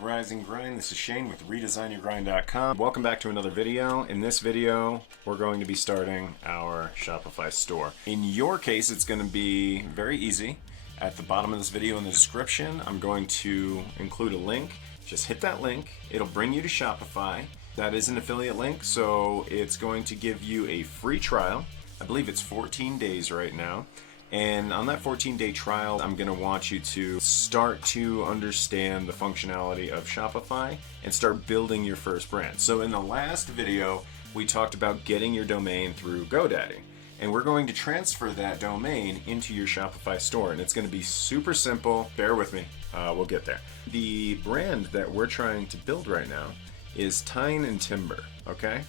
Rise and Grind. This is Shane with ReDesignYourGrind.com. Welcome back to another video. In this video, we're going to be starting our Shopify store. In your case, it's going to be very easy. At the bottom of this video in the description, I'm going to include a link. Just hit that link. It'll bring you to Shopify. That is an affiliate link, so it's going to give you a free trial. I believe it's 14 days right now. And on that 14-day trial, I'm going to want you to start to understand the functionality of Shopify and start building your first brand. So in the last video, we talked about getting your domain through GoDaddy. And we're going to transfer that domain into your Shopify store. And it's going to be super simple. Bear with me. We'll get there. The brand that we're trying to build right now is Tine and Timber, okay?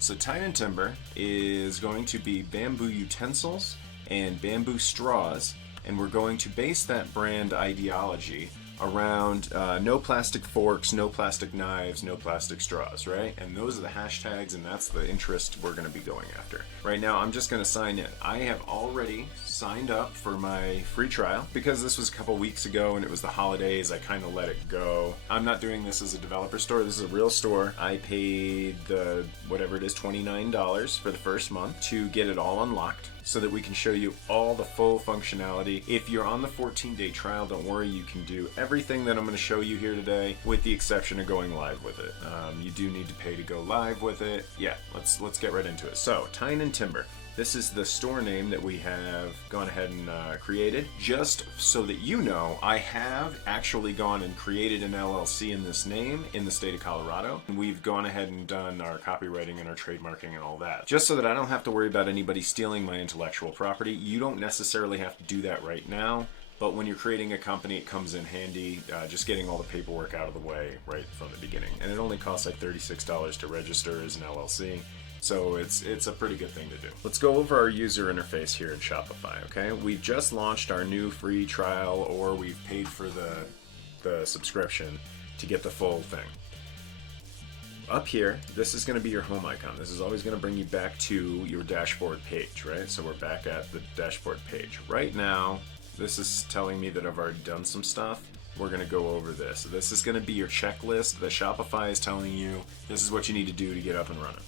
So Tine and Timber is going to be bamboo utensils and bamboo straws, and we're going to base that brand ideology around no plastic forks, no plastic knives, no plastic straws, right? And those are the hashtags, and that's the interest we're going to be going after. Right now, I'm just going to sign in. I have already signed up for my free trial because this was a couple weeks ago and it was the holidays. I kind of let it go. I'm not doing this as a developer store. This is a real store. I paid the whatever it is, $29 for the first month to get it all unlocked, so that we can show you all the full functionality. If you're on the 14-day trial, don't worry, you can do everything that I'm going to show you here today, with the exception of going live with it. You do need to pay to go live with it. Yeah, let's get right into it. So, Tine and Timber. This is the store name that we have gone ahead and created. Just so that you know, I have actually gone and created an LLC in this name in the state of Colorado. And we've gone ahead and done our copywriting and our trademarking and all that. Just so that I don't have to worry about anybody stealing my intellectual property. You don't necessarily have to do that right now. But when you're creating a company, it comes in handy, just getting all the paperwork out of the way right from the beginning. And it only costs like $36 to register as an LLC. So it's a pretty good thing to do. Let's go over our user interface here in Shopify, okay? We've just launched our new free trial, or we've paid for the subscription to get the full thing. Up here, this is going to be your home icon. This is always going to bring you back to your dashboard page, right? So we're back at the dashboard page. Right now, this is telling me that I've already done some stuff. We're going to go over this. So this is going to be your checklist that Shopify is telling you this is what you need to do to get up and running.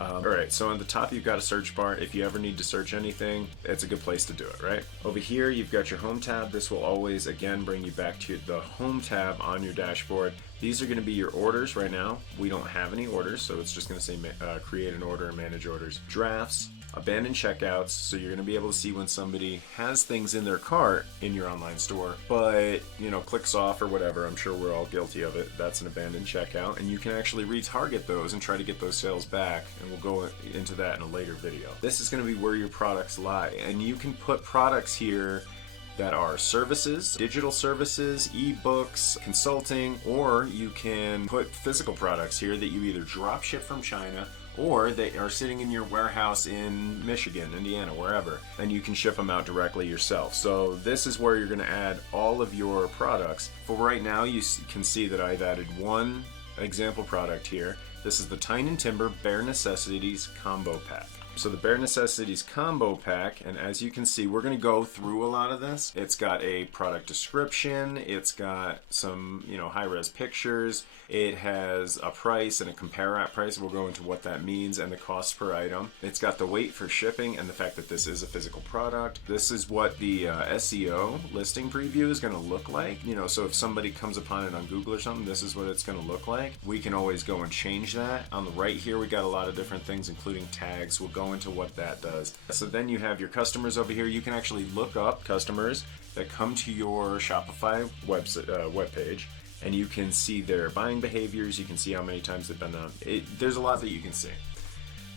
Alright, so on the top you've got a search bar. If you ever need to search anything, it's a good place to do it, right? Over here you've got your home tab. This will always, again, bring you back to the home tab on your dashboard. These are going to be your orders right now. We don't have any orders, so it's just going to say create an order and manage orders. Drafts, abandoned checkouts, so you're going to be able to see when somebody has things in their cart in your online store, but, you know, clicks off or whatever. I'm sure we're all guilty of it. That's an abandoned checkout, and you can actually retarget those and try to get those sales back, and we'll go into that in a later video. This is going to be where your products lie, and you can put products here that are services, digital services, ebooks, consulting, or you can put physical products here that you either drop ship from China or they are sitting in your warehouse in Michigan, Indiana, wherever, and you can ship them out directly yourself. So this is where you're going to add all of your products. For right now, you can see that I've added one example product here. This is the Tine and Timber Bare Necessities Combo Pack. So the Bare Necessities Combo Pack, and as you can see, we're going to go through a lot of this. It's got a product description, it's got some, high-res pictures, it has a price and a compare at price. We'll go into what that means and the cost per item. It's got the weight for shipping and the fact that this is a physical product. This is what the SEO listing preview is going to look like. So if somebody comes upon it on Google or something, this is what it's going to look like. We can always go and change that. On the right here, we got a lot of different things, including tags. We'll go into what that does. So then you have your customers over here. You can actually look up customers that come to your Shopify webpage, and you can see their buying behaviors. You can see how many times they've been on. There's a lot that you can see.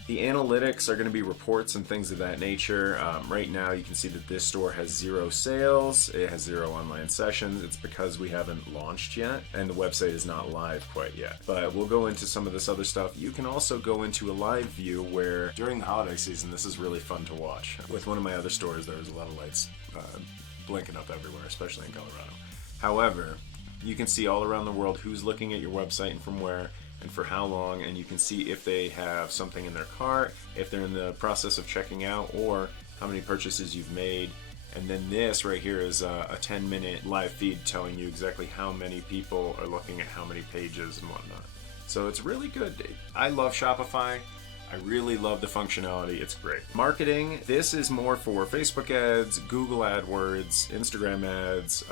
The analytics are going to be reports and things of that nature. Right now you can see that this store has 0 sales, it has 0 online sessions. It's because we haven't launched yet and the website is not live quite yet. But we'll go into some of this other stuff. You can also go into a live view where during the holiday season, this is really fun to watch. With one of my other stores, there was a lot of lights blinking up everywhere, especially in Colorado. However, you can see all around the world who's looking at your website and from where and for how long, and you can see if they have something in their cart, if they're in the process of checking out, or how many purchases you've made, And then this right here is a 10-minute live feed telling you exactly how many people are looking at how many pages and whatnot. So it's really good. I love Shopify. I really love the functionality. It's great. Marketing, this is more for Facebook ads, Google AdWords, Instagram ads,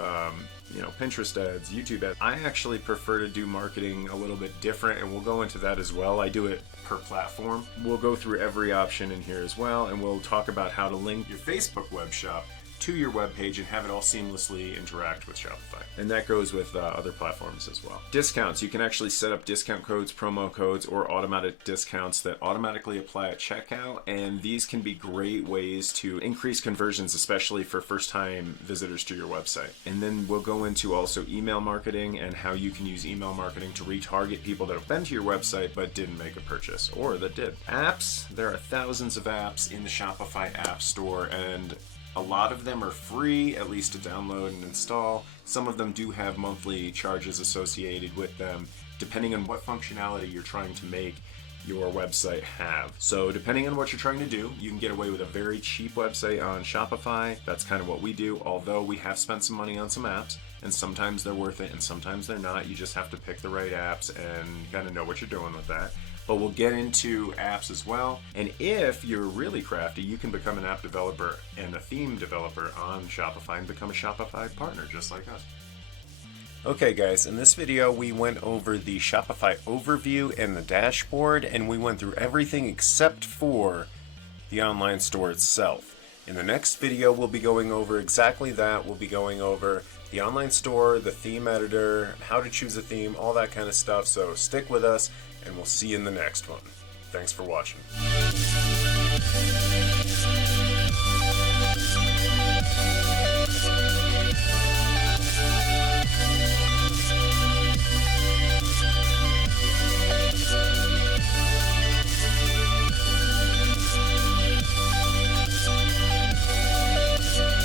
Pinterest ads, YouTube ads. I actually prefer to do marketing a little bit different, and we'll go into that as well. I do it per platform. We'll go through every option in here as well, and we'll talk about how to link your Facebook web shop to your web page and have it all seamlessly interact with Shopify. And that goes with other platforms as well. Discounts, you can actually set up discount codes, promo codes, or automatic discounts that automatically apply at checkout, and these can be great ways to increase conversions, especially for first-time visitors to your website. And then we'll go into also email marketing and how you can use email marketing to retarget people that have been to your website but didn't make a purchase, or that did. Apps, there are thousands of apps in the Shopify App Store, and a lot of them are free, at least to download and install. Some of them do have monthly charges associated with them, depending on what functionality you're trying to make your website have. So depending on what you're trying to do, you can get away with a very cheap website on Shopify. That's kind of what we do, although we have spent some money on some apps, and sometimes they're worth it and sometimes they're not. You just have to pick the right apps and kind of know what you're doing with that. But we'll get into apps as well. And if you're really crafty, you can become an app developer and a theme developer on Shopify and become a Shopify partner just like us. Okay guys, in this video we went over the Shopify overview and the dashboard, and we went through everything except for the online store itself. In the next video we'll be going over exactly that. We'll be going over the online store, the theme editor, how to choose a theme, all that kind of stuff. So stick with us, and we'll see you in the next one. Thanks for watching.